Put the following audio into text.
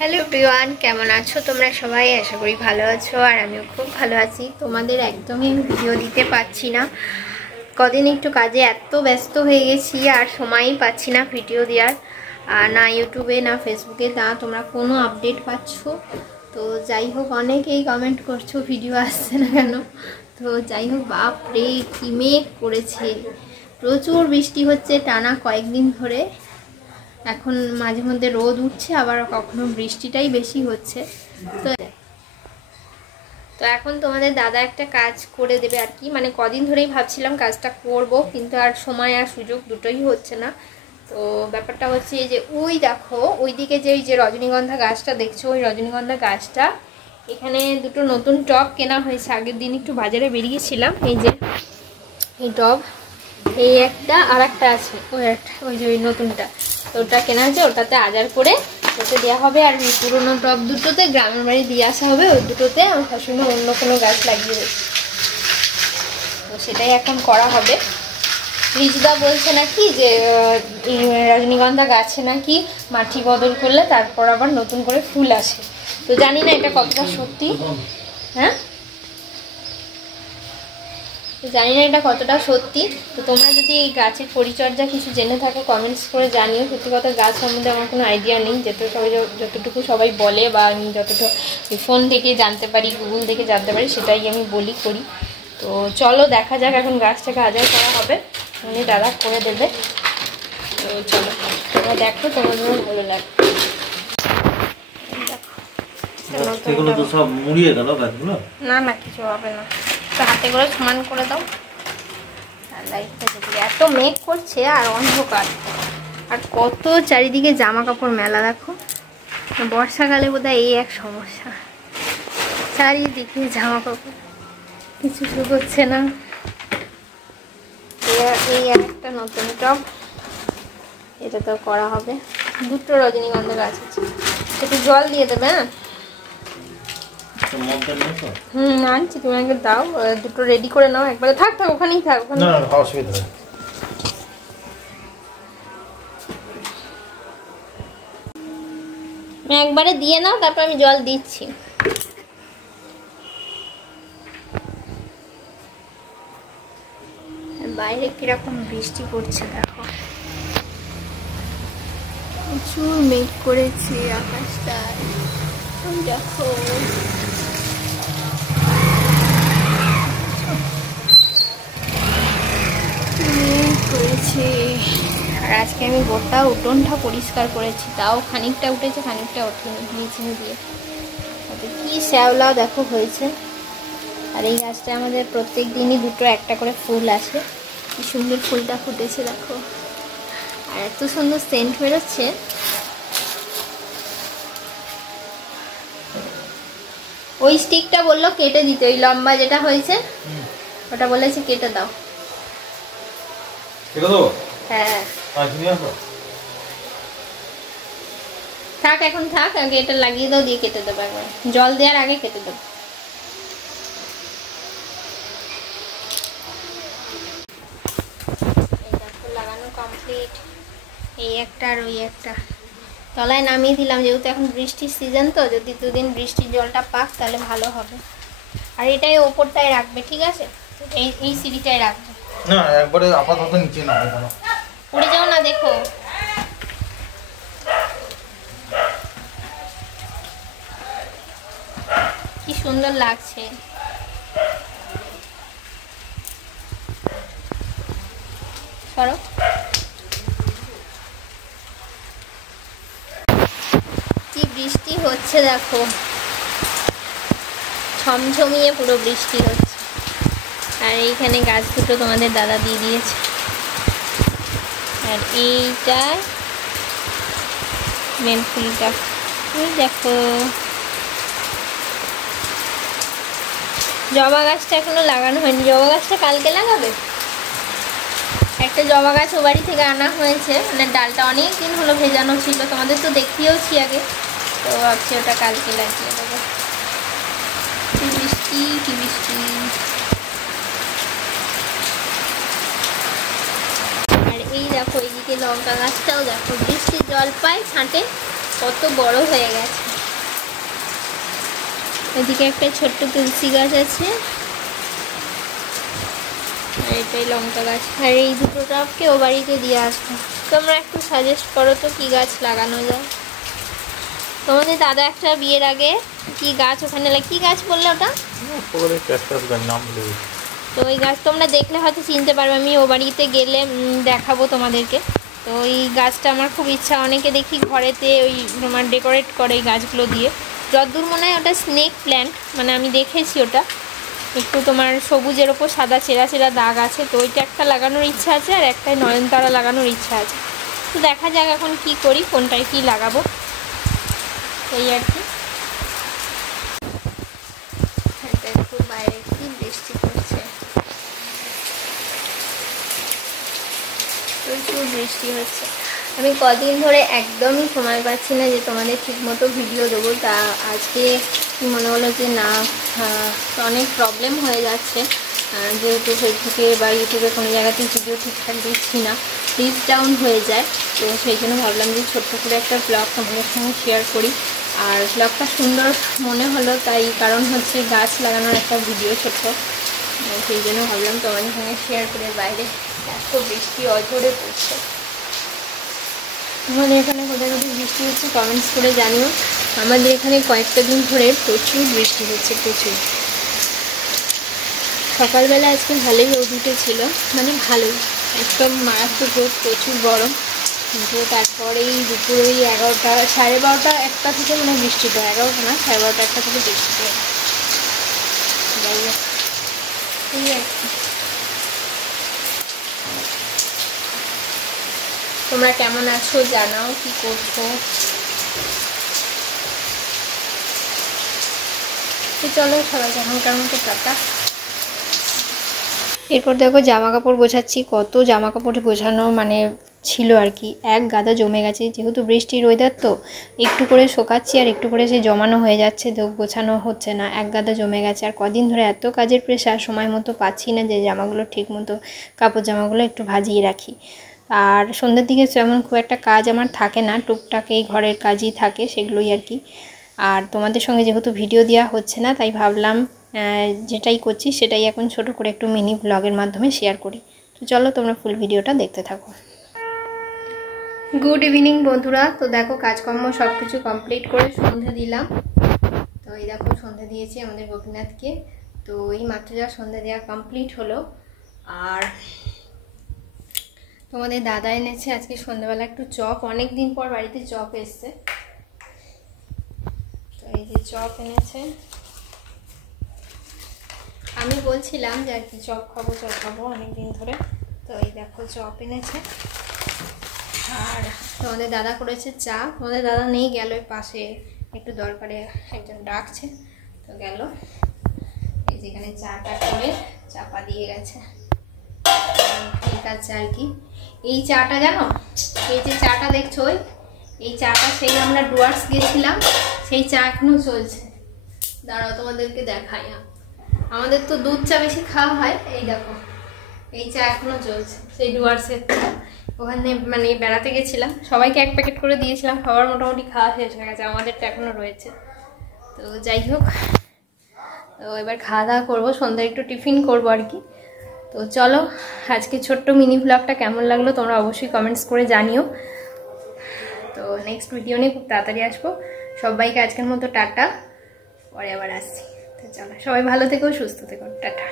Hello everyone, কেমন আছো তোমরা সবাই? আশা করি ভালো আছো, আর আমিও খুব ভালো আছি। তোমাদের একদমই ভিডিও দিতে পারছি না, কদিন একটু কাজে এত ব্যস্ত হয়ে গেছি আর সময়ই পাচ্ছি না ভিডিও দেওয়ার। আর না ইউটিউবে না ফেসবুকে না তোমরা কোনো আপডেট পাচ্ছ। তো যাই হোক, অনেকেই কমেন্ট করছো ভিডিও আসছে না কেন। তো যাই হোক, বাপরে কি মেঘ করেছে, প্রচুর বৃষ্টি হচ্ছে টানা কয়েকদিন ধরে। এখন মাঝে মধ্যে রোদ উঠছে, আবার কখনো বৃষ্টিটাই বেশি হচ্ছে। তো এখন তোমাদের দাদা একটা কাজ করে দেবে আর কি, মানে কদিন ধরেই ভাবছিলাম কাজটা করব, কিন্তু আর সময় আর সুযোগ দুটোই হচ্ছে না। তো ব্যাপারটা হচ্ছে এই যে ওই দেখো ওইদিকে যে ওই যে রজনীগন্ধা গাছটা দেখছো, ওই রজনীগন্ধা গাছটা এখানে দুটো নতুন টব কেনা হয়েছে। আগের দিন একটু বাজারে বেরিয়েছিলাম, এই যে এই টব, এই একটা আর একটা আছে, ওই যে ওই নতুনটা, তো ওটা কেনা হয়েছে। ওটাতে আজার করে ওতে দেওয়া হবে, আর এই পুরোনো টব দুটোতে গ্রামের বাড়ি দিয়ে আসা হবে। ওই দুটোতে আমার শাশুড়ি অন্য কোনো গাছ লাগিয়ে দেবে, তো সেটাই এখন করা হবে। রিজদা বলছে নাকি যে রজনীগন্ধা গাছে নাকি মাটি বদল করলে তারপর আবার নতুন করে ফুল আসে। তো জানি না এটা কতটা সত্যি, হ্যাঁ জানি না এটা কতটা সত্যি। তো তোমরা যদি এই গাছের পরিচর্যা কিছু জেনে থাকো কমেন্টস করে জানিও। সত্যি কথা, গাছ সম্বন্ধে আমার কোনো আইডিয়া নেই, যতটুকু সবাই বলে বা আমি যতটুকু ফোন থেকে জানতে পারি, গুগল থেকে জানতে পারি, সেটাই আমি করি। তো চলো দেখা যাক, এখন গাছটাকে আজার করা হবে, উনি দাদা করে দেবে। তো চলো তোমরা দেখো, তোমাদের ভালো লাগবে। না না, কিছু হবে না, হাতে করে সমান করে দাও। আর লাইটটা যদি এত মেঘ করছে আর অন্ধকার, আর কত চারিদিকে জামা কাপড় মেলা। দেখো বর্ষাকালে বোধহয় এই এক সমস্যা, চারিদিকে জামা কাপড়, কিছু শুকোচ্ছে না। এই একটা নতুন টব, এটা তো করা হবে। দুটো রজনীগন্ধা গাছ আছে, একটু জল দিয়ে দেবে। হ্যাঁ আনছি, তুমি আমাকে দাও, দুটো রেডি করে নাও একবারে। থাক ওখানেই থাক, ওখানে অসুবিধা নেই। একবারে দিয়ে নাও, তারপর আমি জল দিচ্ছি। বাইরে কিরকম বৃষ্টি পড়ছে দেখো, প্রচুর মেঘ করেছে আকাশটায়, দেখো করেছে। আর আজকে আমি গোটা উঠোনটা পরিষ্কার করেছি, তাও খানিকটা উঠেছে খানিকটা ওঠেনি, ব্লিচিং দিয়ে। ওতে কি শ্যাওলা দেখো হয়েছে। আর এই গাছটা আমাদের প্রত্যেক দিনই দুটো একটা করে ফুল আসে, কি সুন্দর ফুলটা ফুটেছে দেখো, আর এত সুন্দর সেন্ট বেরোচ্ছে। ওই স্টিকটা বললো কেটে দিতে, ওই লম্বা যেটা হয়েছে ওটা বলেছে কেটে দাও। হ্যাঁ থাক, এখন থাক, আগে এটা লাগিয়ে দাও, দিয়ে কেটে দেবো একবার, জল দেওয়ার আগে কেটে দেবো। লাগানো কমপ্লিট, এই একটা আর ওই একটা তলায় নামিয়ে দিলাম, যেহেতু এখন বৃষ্টির সিজন, তো যদি দুদিন বৃষ্টির জলটা পাক তাহলে ভালো হবে। আর এটাই ওপরটায় রাখবে, ঠিক আছে? এই সিঁড়িটায় রাখবে না, একবারে আপাতত নিচে না, পড়ে যাও না। দেখো কি সুন্দর লাগছে। সরো, কি বৃষ্টি হচ্ছে দেখো, ছমছমিয়ে পুরো বৃষ্টি হচ্ছে। আর এইখানে গাছ দুটো তোমাদের দাদা দিয়ে দিয়েছে, আর এইটা মেন ফুলটা দেখো। জবা গাছটা এখনো লাগানো হয়নি, জবা গাছটা কালকে লাগাবে। একটা জবা গাছ ও বাড়ি থেকে আনা হয়েছে, মানে ডালটা অনেক দিন হলো ভেজানো ছিল, তোমাদের তো দেখিয়েওছি আগে, তো ভাবছি ওটা কালকে লাগিয়ে দেবো। কি বৃষ্টি কি বৃষ্টি। আর এই দেখো এইদিকে লঙ্কা গাছটাও দেখো, বৃষ্টির জল পায় ছাঁটে, কত বড় হয়ে গেছে। এদিকে একটা ছোট্ট তুলসী গাছ আছে, আর এটাই লঙ্কা গাছ। আর এই দুটো টবকে ও বাড়িতে দিয়ে আসবো। তোমরা একটু সাজেস্ট করো তো কী গাছ লাগানো যায়। তোমাদের দাদা একটা বিয়ের আগে কি গাছ ওখানে কি গাছ বললো ওটা? তো ওই গাছ তোমরা দেখলে হয়তো চিনতে পারবে, আমি ও বাড়িতে গেলে দেখাবো তোমাদেরকে। তো ওই গাছটা আমার খুব ইচ্ছা, অনেকে দেখি ঘরেতে ওই তোমার ডেকোরেট করে এই গাছগুলো দিয়ে। যতদূর মনে হয় ওটা স্নেক প্ল্যান্ট, মানে আমি দেখেছি ওটা একটু তোমার সবুজের ওপর সাদা চেরা চেরা দাগ আছে। তো ওইটা একটা লাগানোর ইচ্ছা আছে, আর একটাই নয়নতারা লাগানোর ইচ্ছা আছে। তো দেখা যাক এখন কি করি, কোনটায় কি লাগাবো, এই আর কি। একটু বাইরে কি বৃষ্টি পড়ছে, প্রচুর বৃষ্টি হচ্ছে। আমি কদিন ধরে একদমই সময় পাচ্ছি না যে তোমাদের ঠিকমতো ভিডিও দেবো। তা আজকে মনে হলো যে না, অনেক প্রবলেম হয়ে যাচ্ছে, যেহেতু ফেসবুকে বা ইউটিউবে কোনো জায়গাতেই ভিডিও ঠিকঠাক দিচ্ছি না, রিচ ডাউন হয়ে যায়। তো সেই জন্য ভাবলাম যে ছোট্ট করে একটা ব্লগ তোমাদের সঙ্গে শেয়ার করি। আর ব্লগটা সুন্দর মনে হলো, তাই কারণ হচ্ছে গাছ লাগানোর একটা ভিডিও ছোট্ট, সেই জন্য ভাবলাম তোমাদের সঙ্গে শেয়ার করে। বাইরে এত বৃষ্টি অঝরে পড়ছে। আমাদের এখানে কোথায় কোথায় বৃষ্টি হচ্ছে কমেন্টস করে জানিও। আমাদের এখানে কয়েকটা দিন ধরে প্রচুর বৃষ্টি হচ্ছে, প্রচুর। সকালবেলা আজকে ভালোই রোদ উঠেছিল, মানে ভালোই, একদম মারাত্মক রোদ, প্রচুর গরম। কিন্তু তারপরেই দুপুর ওই 11টা 12:30 1টা থেকে মানে বৃষ্টি পড়ে, 11টা না 12:30 1টা থেকে বৃষ্টি পড়ে। যাই হোক, এই আর কি। তোমরা কেমন আছো জানাও, কি করছো। চলো সবাই এখনকার মতো টাটা। এরপর দেখো জামা কাপড় গোছাচ্ছি। কত জামা কাপড় গোছানো মানে ছিল আর কি, এক গাদা জমে গেছে। যেহেতু বৃষ্টির ওয়েদার, তো একটু করে শোকাচ্ছি আর একটু করে সে জমানো হয়ে যাচ্ছে, তো গোছানো হচ্ছে না, এক গাদা জমে গেছে। আর কদিন ধরে এত কাজের প্রেশার, সময় মতো পাচ্ছি না যে জামাগুলো ঠিক মতো, কাপড় জামাগুলো একটু ভাজিয়ে রাখি। আর সন্ধ্যের দিকে তেমন খুব একটা কাজ আমার থাকে না, টুকটাক এই ঘরের কাজই থাকে, সেগুলোই আর কি। আর তোমাদের সঙ্গে যেহেতু ভিডিও দেওয়া হচ্ছে না, তাই ভাবলাম যেটাই করছি সেটাই এখন ছোট করে একটু মিনি ব্লগের মাধ্যমে শেয়ার করি। তো চলো তোমরা ফুল ভিডিওটা দেখতে থাকো। গুড ইভিনিং বন্ধুরা। তো দেখো কাজকর্ম সব কিছু কমপ্লিট করে সন্ধ্যে দিলাম। তো এই দেখো সন্ধ্যে দিয়েছি আমাদের গোপীনাথকে। তো এই মাত্র যা সন্ধ্যে দেওয়া কমপ্লিট হলো। আর তোমাদের দাদা এনেছে আজকে সন্ধ্যাবেলা একটু চপ, অনেক দিন পর বাড়িতে চপ এসছে। তো এই যে চপ এনেছে, আমি বলছিলাম যে আর কি চপ খাবো অনেকদিন ধরে। তো এই দেখো চপ এনেছে। আর তোমাদের দাদা করেছে চা। তোমাদের দাদা নেই, গেল পাশে একটু দরকারে, একজন ডাকছে, তো গেল। এই যেখানে চাটা করে চাপা দিয়ে গেছে, ঠিক আছে আর কি। এই চাটা জানো, এই যে চাটা দেখছো, এই চাটা সেই আমরা ডুয়ার্স গেছিলাম, সেই চা এখনো চলছে। দাঁড়াও তোমাদেরকে দেখাই। আমাদের তো দুধ চা বেশি খাওয়া হয়, এই দেখো এই চা এখনো চলছে, সেই ডুয়ার্সের চা। ওখানে মানে বেড়াতে গেছিলাম, সবাইকে এক প্যাকেট করে দিয়েছিলাম, সবার মোটামুটি খাওয়া শেষ হয়ে গেছে, আমাদেরটা এখনো রয়েছে। তো যাই হোক, তো এবার খাওয়া দাওয়া করবো, সন্ধ্যায় একটু টিফিন করবো আর কি। তো চলো, আজকে ছোট্ট মিনি ব্লগটা কেমন লাগলো তোমরা অবশ্যই কমেন্টস করে জানিও। তো নেক্সট ভিডিও নিয়ে খুব তাড়াতাড়ি আসবো। সবাইকে আজকের মতো টাটা, পরে আবার আসছি। তো চলো, সবাই ভালো থেকো, সুস্থ থেকো, টাটা।